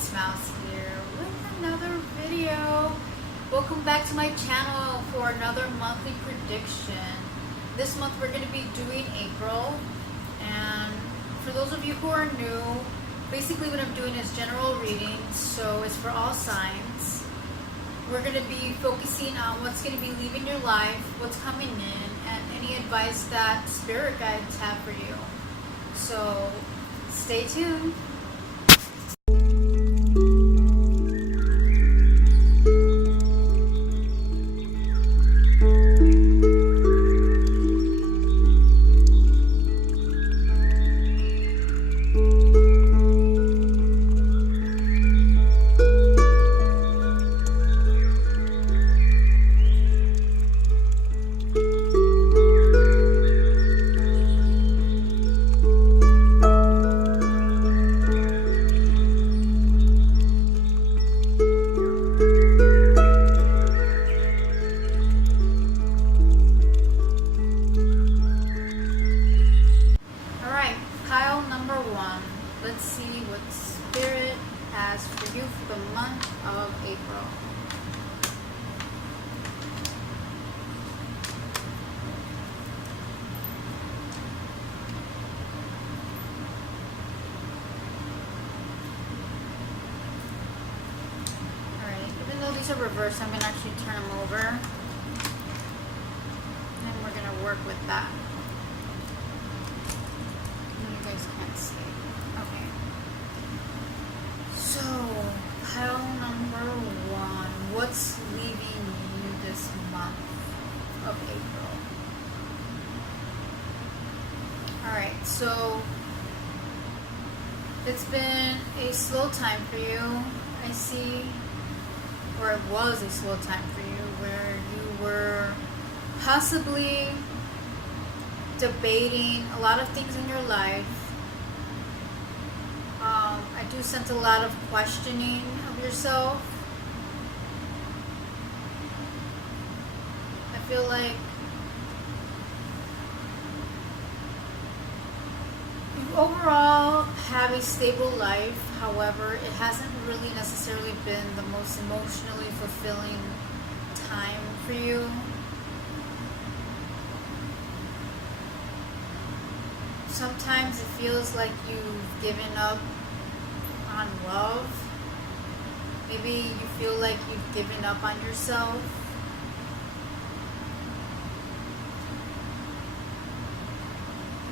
it's Mouse here with another video. Welcome back to my channel for another monthly prediction. This month we're going to be doing April, and for those of you who are new, basically what I'm doing is general reading, so it's for all signs. We're going to be focusing on what's going to be leaving your life, what's coming in, and any advice that spirit guides have for you. So stay tuned. Let's see what Spirit has for you for the month of April. Alright, even though these are reversed, I'm going to actually turn them over. And we're going to work with that. You guys can't see. Okay. So, pile number one. What's leaving you this month of April? Alright, so it's been a slow time for you, I see. Or it was a slow time for you, where you were possibly debating a lot of things in your life. I do sense a lot of questioning of yourself. I feel like you overall have a stable life. However, it hasn't really necessarily been the most emotionally fulfilling time for you. Sometimes it feels like you've given up on love. Maybe you feel like you've given up on yourself.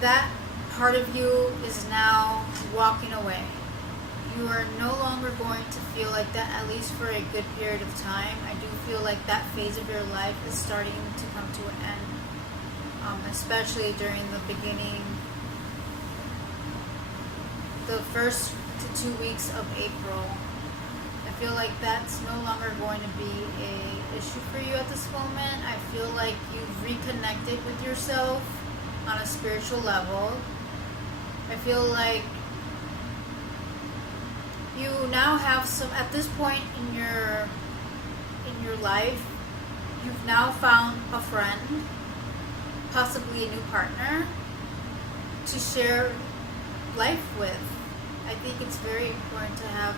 That part of you is now walking away. You are no longer going to feel like that, at least for a good period of time. I do feel like that phase of your life is starting to come to an end, especially during the beginning, the first to 2 weeks of April. I feel like that's no longer going to be an issue for you at this moment. I feel like you've reconnected with yourself on a spiritual level. I feel like you now have some, at this point in your life, you've now found a friend, possibly a new partner to share life with. I think it's very important to have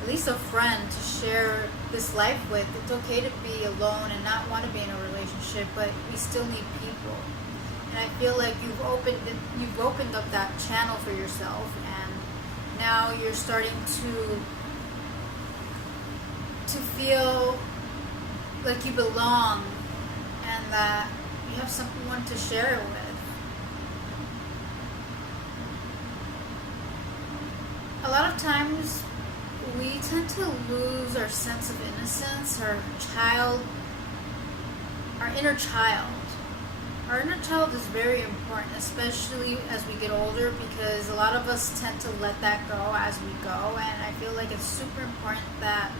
at least a friend to share this life with. It's okay to be alone and not want to be in a relationship, but we still need people. And I feel like you've opened up that channel for yourself, and now you're starting to feel like you belong and that you have someone to share it with. A lot of times we tend to lose our sense of innocence, our inner child. Our inner child is very important, especially as we get older, because a lot of us tend to let that go as we go, and I feel like it's super important that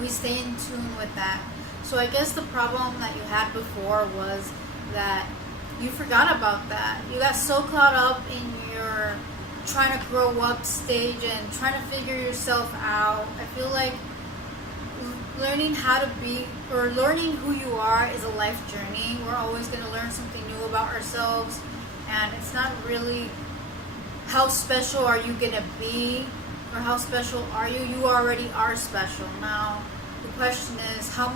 we stay in tune with that. So I guess the problem that you had before was that you forgot about that. You got so caught up in your trying to grow up stage and trying to figure yourself out. I feel like learning how to be, or learning who you are, is a life journey. We're always going to learn something new about ourselves, and it's not really how special are you going to be or how special are you? You already are special. Now, the question is, how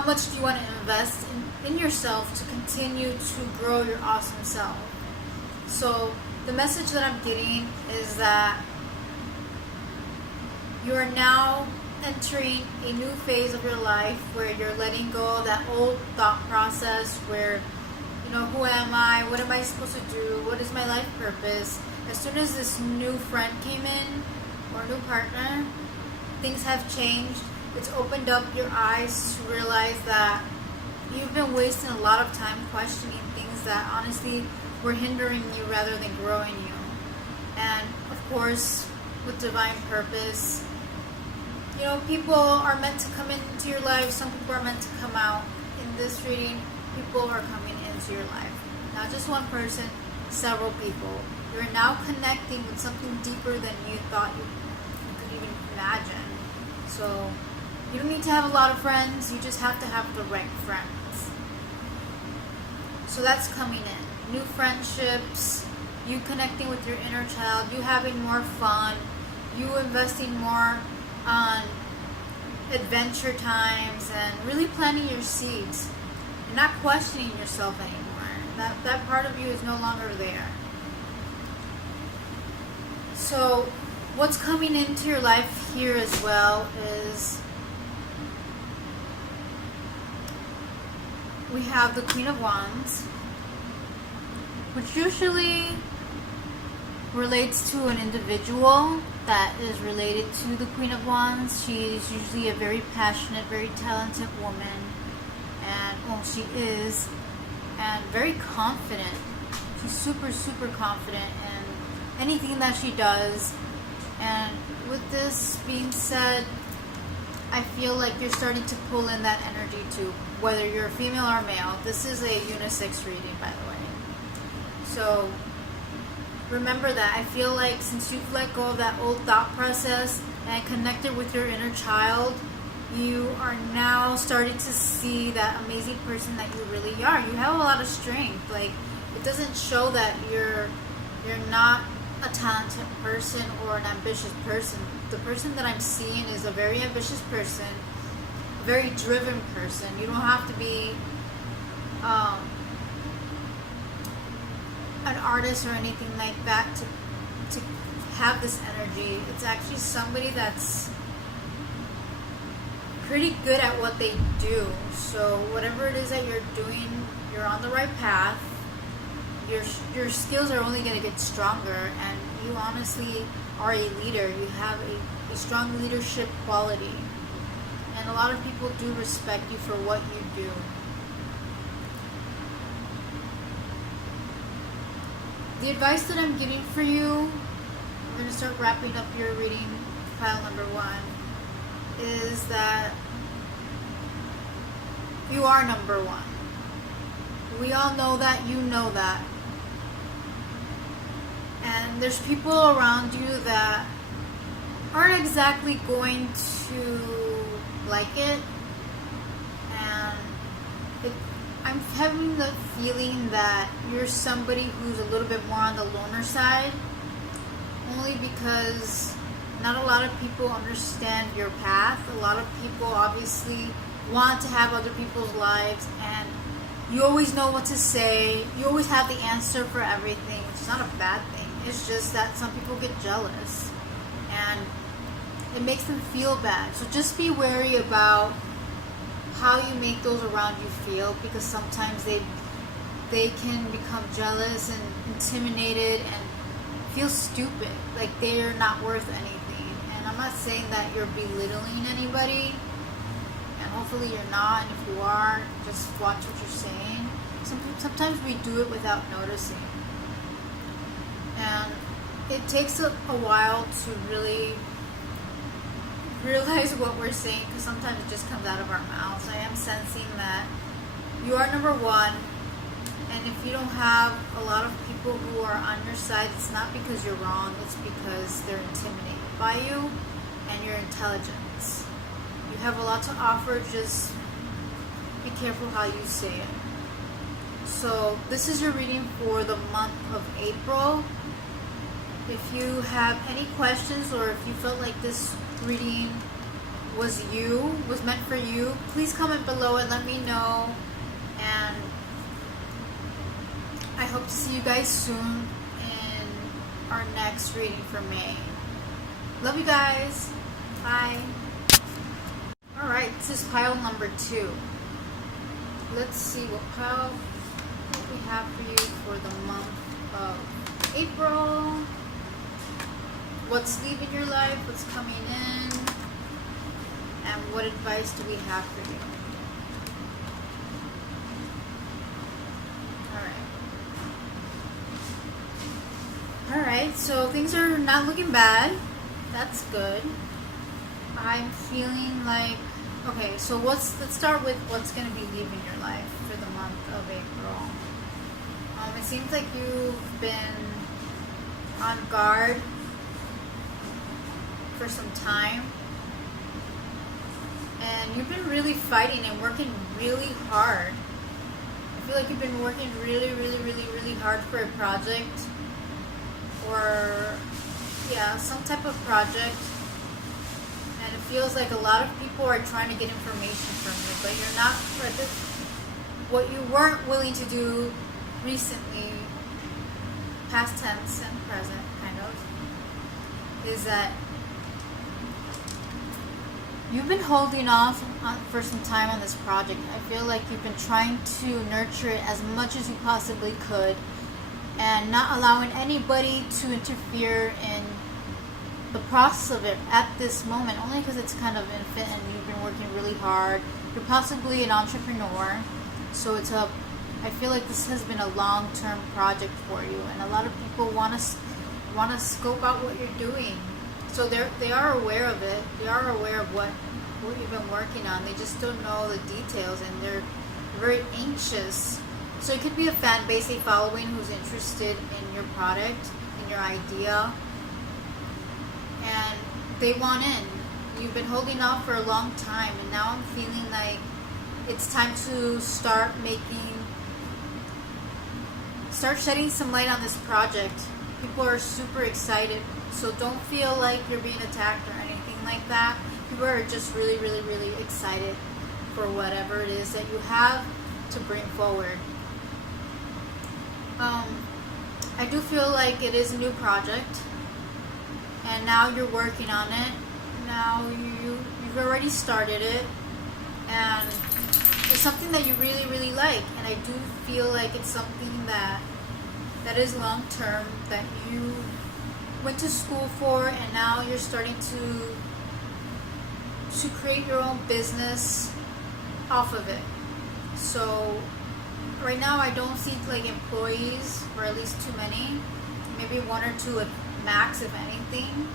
much do you want to invest in yourself to continue to grow your awesome self? So, the message that I'm getting is that you are now entering a new phase of your life where you're letting go of that old thought process where, who am I? What am I supposed to do? What is my life purpose? As soon as this new friend came in or new partner, things have changed. It's opened up your eyes to realize that you've been wasting a lot of time questioning things that honestly were hindering you rather than growing you. And of course, with divine purpose, people are meant to come into your life. Some people are meant to come out. In this reading, people are coming into your life. Not just one person, several people. You're now connecting with something deeper than you thought you could even imagine. So, you don't need to have a lot of friends. You just have to have the right friends. So that's coming in. New friendships, you connecting with your inner child, you having more fun, you investing more on adventure times and really planting your seeds. You're not questioning yourself anymore. That part of you is no longer there. So what's coming into your life here as well is we have the Queen of Wands, which usually relates to an individual that is related to the Queen of Wands. She's usually a very passionate, very talented woman, and she is, and very confident. She's super, super confident in anything that she does. And with this being said, I feel like you're starting to pull in that energy too, whether you're female or male. This is a unisex reading, by the way. So remember that. I feel like since you've let go of that old thought process and connected with your inner child, you are now starting to see that amazing person that you really are. You have a lot of strength. Like, it doesn't show that you're not a talented person or an ambitious person. The person that I'm seeing is a very ambitious person, a very driven person. You don't have to be an artist or anything like that to have this energy. It's actually somebody that's pretty good at what they do. So whatever it is that you're doing, you're on the right path. Your skills are only going to get stronger, and you honestly are a leader. You have a strong leadership quality, and a lot of people do respect you for what you do. The advice that I'm getting for you, we're going to start wrapping up your reading, pile number 1, is that you are number 1. We all know that, you know that. And there's people around you that aren't exactly going to like it. And I'm having the feeling that you're somebody who's a little bit more on the loner side, only because not a lot of people understand your path. A lot of people obviously want to have other people's lives, and you always know what to say. You always have the answer for everything, which is not a bad thing. It's just that some people get jealous, and it makes them feel bad. So just be wary about how you make those around you feel, because sometimes they can become jealous and intimidated and feel stupid, like they're not worth anything. And I'm not saying that you're belittling anybody, and hopefully you're not, and if you are, just watch what you're saying. Sometimes we do it without noticing, and it takes a while to really realize what we're saying, because sometimes it just comes out of our mouths. I am sensing that you are number 1, and if you don't have a lot of people who are on your side, it's not because you're wrong, it's because they're intimidated by you and your intelligence. You have a lot to offer, just be careful how you say it. So this is your reading for the month of April. If you have any questions, or if you felt like this reading was meant for you, please comment below and let me know. And I hope to see you guys soon in our next reading for May. Love you guys. Bye. Alright, this is pile number 2. Let's see what we have for you for the month of April. What's leaving your life, what's coming in, and what advice do we have for you? Alright, so things are not looking bad. That's good. I'm feeling like, okay, so let's start with what's going to be leaving your life for the month of April. It seems like you've been on guard for some time, and you've been really fighting and working really hard. I feel like you've been working really hard for a project, or some type of project, and it feels like a lot of people are trying to get information from you, but you're not. What you weren't willing to do recently, past tense and present kind of, is that you've been holding off for some time on this project. I feel like you've been trying to nurture it as much as you possibly could, and not allowing anybody to interfere in the process of it at this moment, only because it's kind of infant and you've been working really hard. You're possibly an entrepreneur, so I feel like this has been a long-term project for you, and a lot of people want to scope out what you're doing. So they are aware of it. They are aware of what you've been working on. They just don't know the details, and they're very anxious. So it could be a fan base, a following who's interested in your product, in your idea, and they want in. You've been holding off for a long time, and now I'm feeling like it's time to start shedding some light on this project. People are super excited, so don't feel like you're being attacked or anything like that. People are just really excited for whatever it is that you have to bring forward. I do feel like it is a new project, and now you're working on it. Now you've already started it, and it's something that you really like, and I do feel like it's something that is long term, that you went to school for, and now you're starting to create your own business off of it. So right now I don't see like employees, or at least too many, maybe 1 or 2 at max if anything,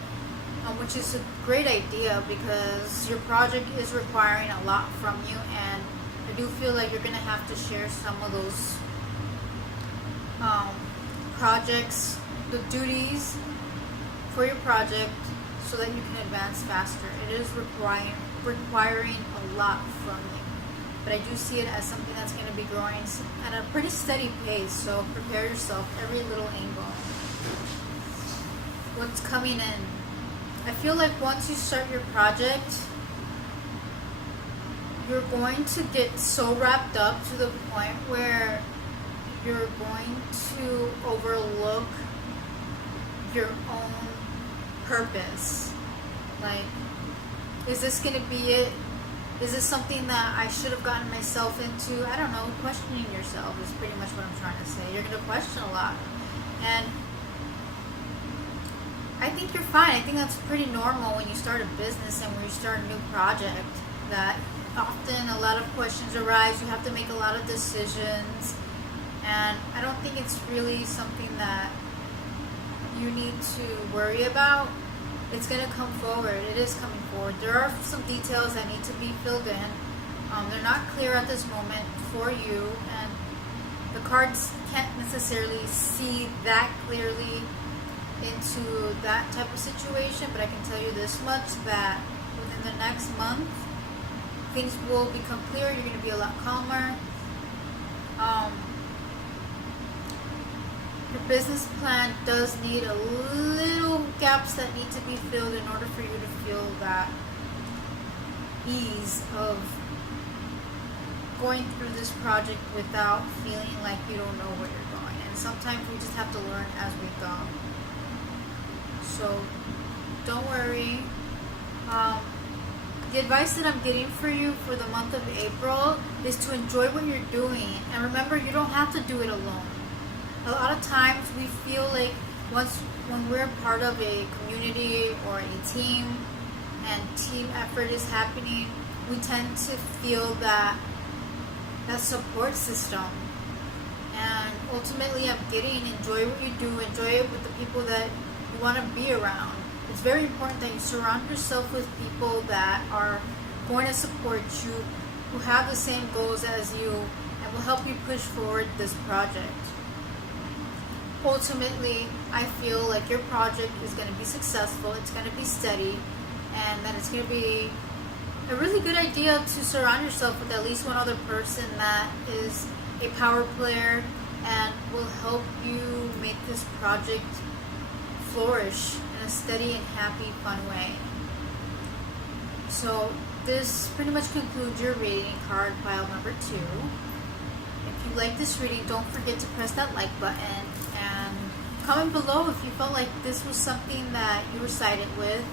which is a great idea because your project is requiring a lot from you, and I do feel like you're going to have to share some of those projects, the duties for your project, so that you can advance faster. It is requiring a lot from you, but I do see it as something that's going to be growing at a pretty steady pace, so prepare yourself every little angle. What's coming in? I feel like once you start your project, you're going to get so wrapped up to the point where you're going to overlook your own purpose. Like, is this going to be it? Is this something that I should have gotten myself into? I don't know. Questioning yourself is pretty much what I'm trying to say. You're going to question a lot. And I think you're fine. I think that's pretty normal when you start a business and when you start a new project, that often a lot of questions arise. You have to make a lot of decisions. And I don't think it's really something that you need to worry about. It's going to come forward. It is coming forward. There are some details that need to be filled in. They're not clear at this moment for you, and the cards can't necessarily see that clearly into that type of situation, but I can tell you this much, that within the next month, things will become clear. You're going to be a lot calmer. Your business plan does need a little gaps that need to be filled in order for you to feel that ease of going through this project without feeling like you don't know where you're going. And sometimes we just have to learn as we go. So don't worry. The advice that I'm getting for you for the month of April is to enjoy what you're doing. And remember, you don't have to do it alone. A lot of times we feel like when we're part of a community or a team and team effort is happening, we tend to feel that support system. And ultimately, I'm getting enjoy what you do, enjoy it with the people that you want to be around. It's very important that you surround yourself with people that are going to support you, who have the same goals as you, and will help you push forward this project. Ultimately, I feel like your project is going to be successful, it's going to be steady, and that it's going to be a really good idea to surround yourself with at least one other person that is a power player and will help you make this project flourish in a steady and happy, fun way. So this pretty much concludes your reading card pile number 2. If you like this reading, don't forget to press that like button and comment below if you felt like this was something that you resonated with.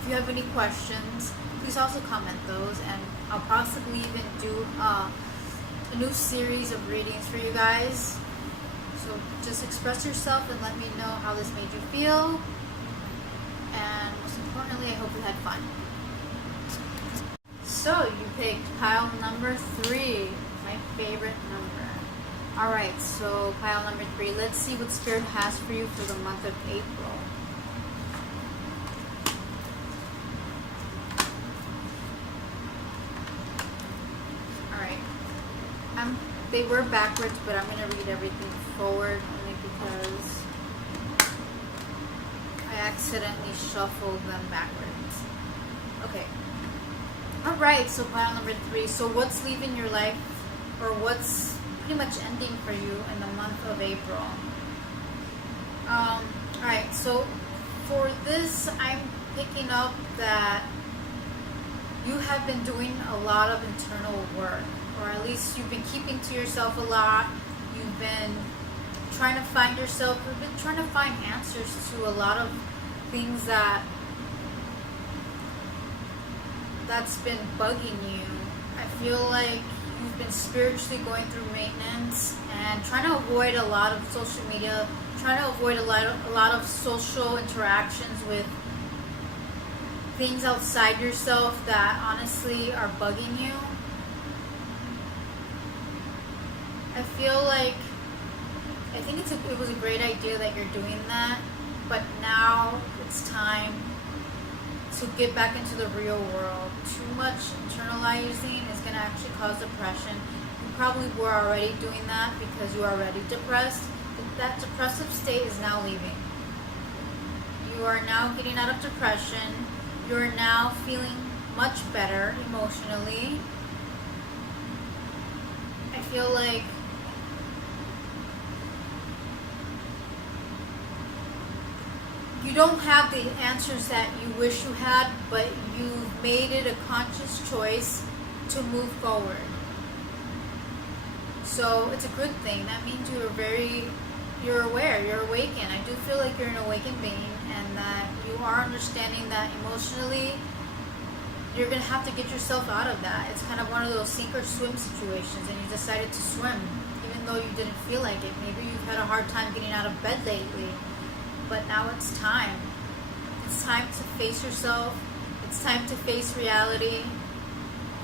If you have any questions, please also comment those, and I'll possibly even do a new series of readings for you guys. So just express yourself and let me know how this made you feel. And most importantly, I hope you had fun. So you picked pile number 3, my favorite number. Alright, so pile number 3. Let's see what Spirit has for you for the month of April. They were backwards, but I'm going to read everything forward only because I accidentally shuffled them backwards. Okay. Alright, so pile number 3. So what's leaving your life, or what's pretty much ending for you in the month of April? Alright, so for this, I'm picking up that you have been doing a lot of internal work. Or at least you've been keeping to yourself a lot. You've been trying to find yourself. You've been trying to find answers to a lot of things that's been bugging you. I feel like you've been spiritually going through maintenance and trying to avoid a lot of social media, trying to avoid a lot of social interactions with things outside yourself that honestly are bugging you. I think it was a great idea that you're doing that, but now it's time to get back into the real world. Too much internalizing is going to actually cause depression. You probably were already doing that because you are already depressed, but that depressive state is now leaving. You are now getting out of depression. You are now feeling much better emotionally. I feel like you don't have the answers that you wish you had, but you've made it a conscious choice to move forward. So it's a good thing. That means you're aware, you're awakened. I do feel like you're an awakened being, and that you are understanding that emotionally you're going to have to get yourself out of that. It's kind of one of those sink or swim situations, and you decided to swim even though you didn't feel like it. Maybe you've had a hard time getting out of bed lately. But now it's time. It's time to face yourself. It's time to face reality.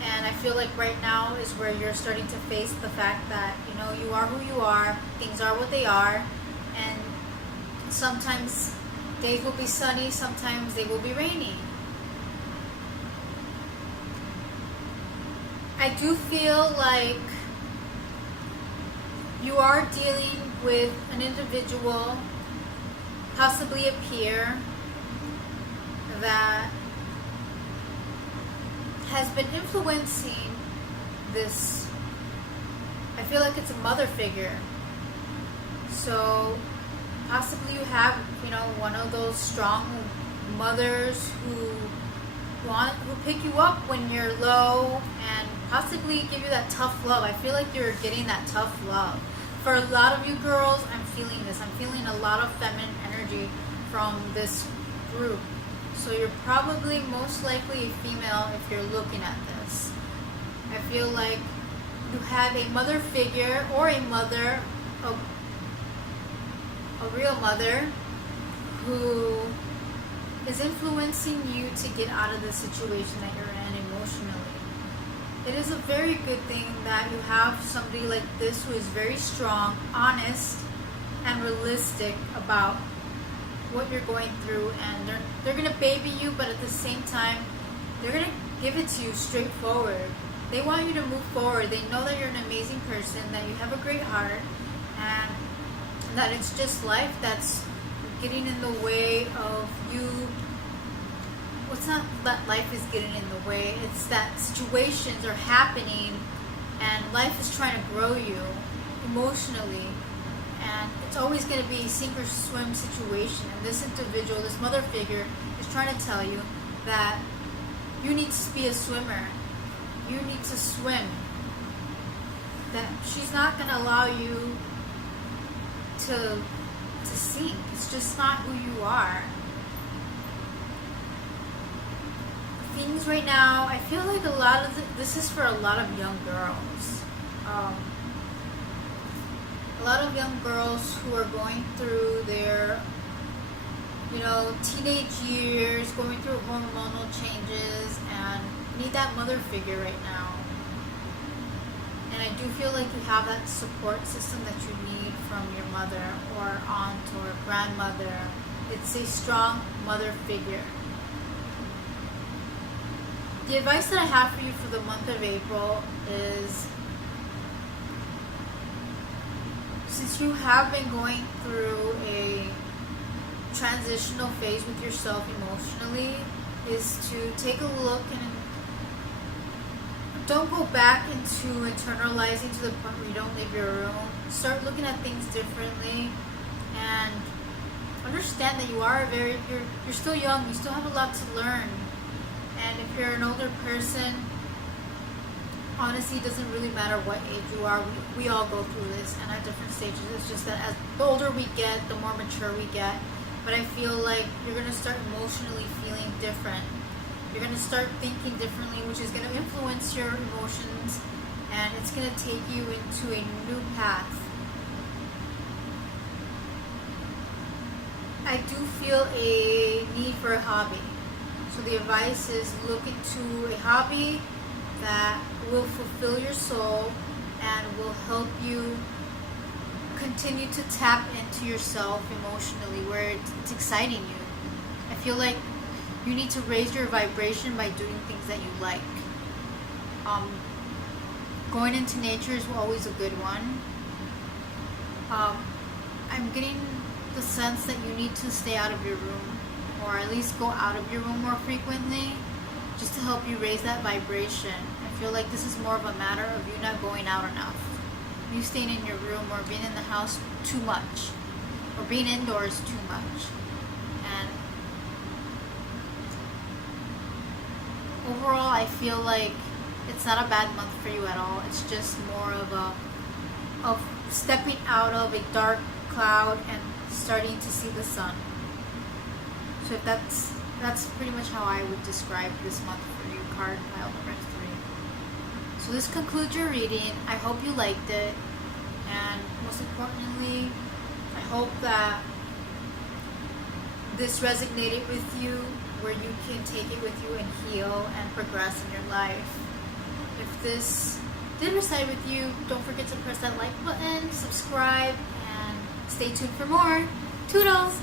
And I feel like right now is where you're starting to face the fact that, you are who you are. Things are what they are. And sometimes days will be sunny. Sometimes they will be rainy. I do feel like you are dealing with an individual, possibly a peer, that has been influencing this. I feel like it's a mother figure. So possibly you have, one of those strong mothers who pick you up when you're low and possibly give you that tough love. I feel like you're getting that tough love. For a lot of you girls, I'm feeling this. I'm feeling a lot of feminine energy from this group. So you're probably most likely a female if you're looking at this. I feel like you have a mother figure or a mother, a real mother who is influencing you to get out of the situation that you're in emotionally. It is a very good thing that you have somebody like this who is very strong, honest, and realistic about what you're going through, and they're gonna baby you, but at the same time they're gonna give it to you straightforward. They want you to move forward. They know that you're an amazing person, that you have a great heart, and that it's just life that's getting in the way of you. It's not that life is getting in the way, it's that situations are happening and life is trying to grow you emotionally, and it's always going to be a sink or swim situation. And this individual, this mother figure, is trying to tell you that you need to be a swimmer. You need to swim. That she's not going to allow you to sink. It's just not who you are. Things right now, I feel like a lot of this is for a lot of young girls. A lot of young girls who are going through their, teenage years, going through hormonal changes, and need that mother figure right now. And I do feel like you have that support system that you need from your mother or aunt or grandmother. It's a strong mother figure. The advice that I have for you for the month of April is, since you have been going through a transitional phase with yourself emotionally, is to take a look and don't go back into internalizing to the point where you don't leave your room. Start looking at things differently and understand that you're still young, you still have a lot to learn. And if you're an older person, honestly, it doesn't really matter what age you are. We all go through this and at different stages. It's just that as the older we get, the more mature we get. But I feel like you're going to start emotionally feeling different. You're going to start thinking differently, which is going to influence your emotions, and it's going to take you into a new path. I do feel a need for a hobby. So the advice is look into a hobby that will fulfill your soul and will help you continue to tap into yourself emotionally, where it's exciting you. I feel like you need to raise your vibration by doing things that you like. Going into nature is always a good one. I'm getting the sense that you need to stay out of your room, or at least go out of your room more frequently, just to help you raise that vibration. I feel like this is more of a matter of you not going out enough. You staying in your room or being in the house too much, or being indoors too much. And overall, I feel like it's not a bad month for you at all. It's just more of stepping out of a dark cloud and starting to see the sun. So that's pretty much how I would describe this month for you, card pile number 3. So this concludes your reading. I hope you liked it, and most importantly, I hope that this resonated with you, where you can take it with you and heal and progress in your life. If this did resonate with you, don't forget to press that like button, subscribe, and stay tuned for more. Toodles!